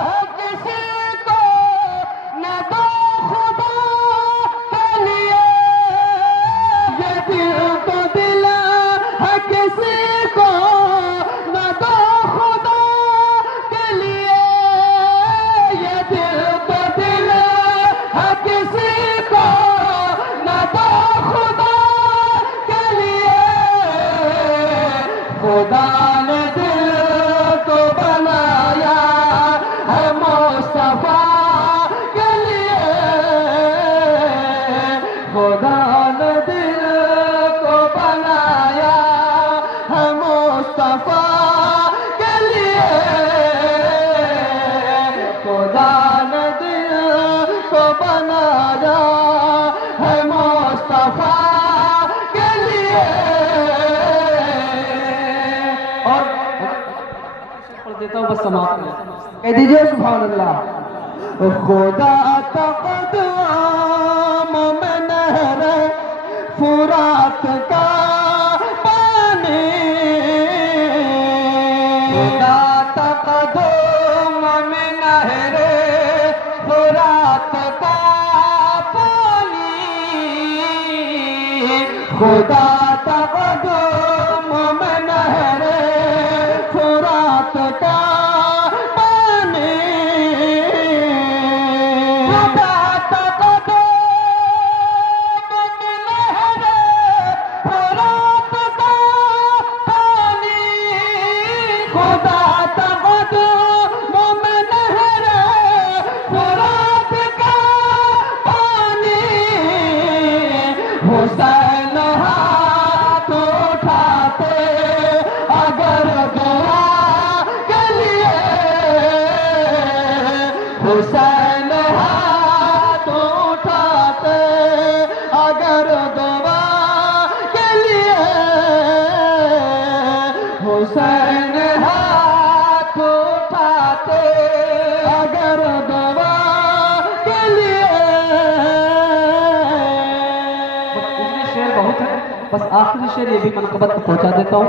है किसी को न दो खुदा के लिए, ये दिल तो दिल है किसी को न दो खुदा के लिए, ये दिल तो दिल है किसी को न दो खुदा के लिए। खुदा ने दिल को बनाया है मुस्तफा के लिए, खुदा ने दिल को बनाया है मुस्तफा के लिए, खुदा ने दिल को बनाया है मुस्तफा के लिए। और पढ़ देता हूँ बस समाप्त में, कह दीजिए सुभान अल्लाह। खुदा तक़द्दुम में नहर फुरात का पानी, खुदा तक़द्दुम में नहर फुरात का पानी, खुदा तक़द्दुम में नहर फुरात का पानी, खुदा तक़द्दुम में नहर फुरात का पानी, खुदा तक़द्दुम में नहर फुरात का पानी। हुसैन हाथ उठाते अगर दुआ के लिए, हुसैन हाथ उठाते अगर दुआ के लिए, हुसैन हाथ उठाते अगर दुआ के लिए। इतने शेर बहुत है, बस आखिरी शेर ये भी मनक़बत को पहुंचा देता हूँ।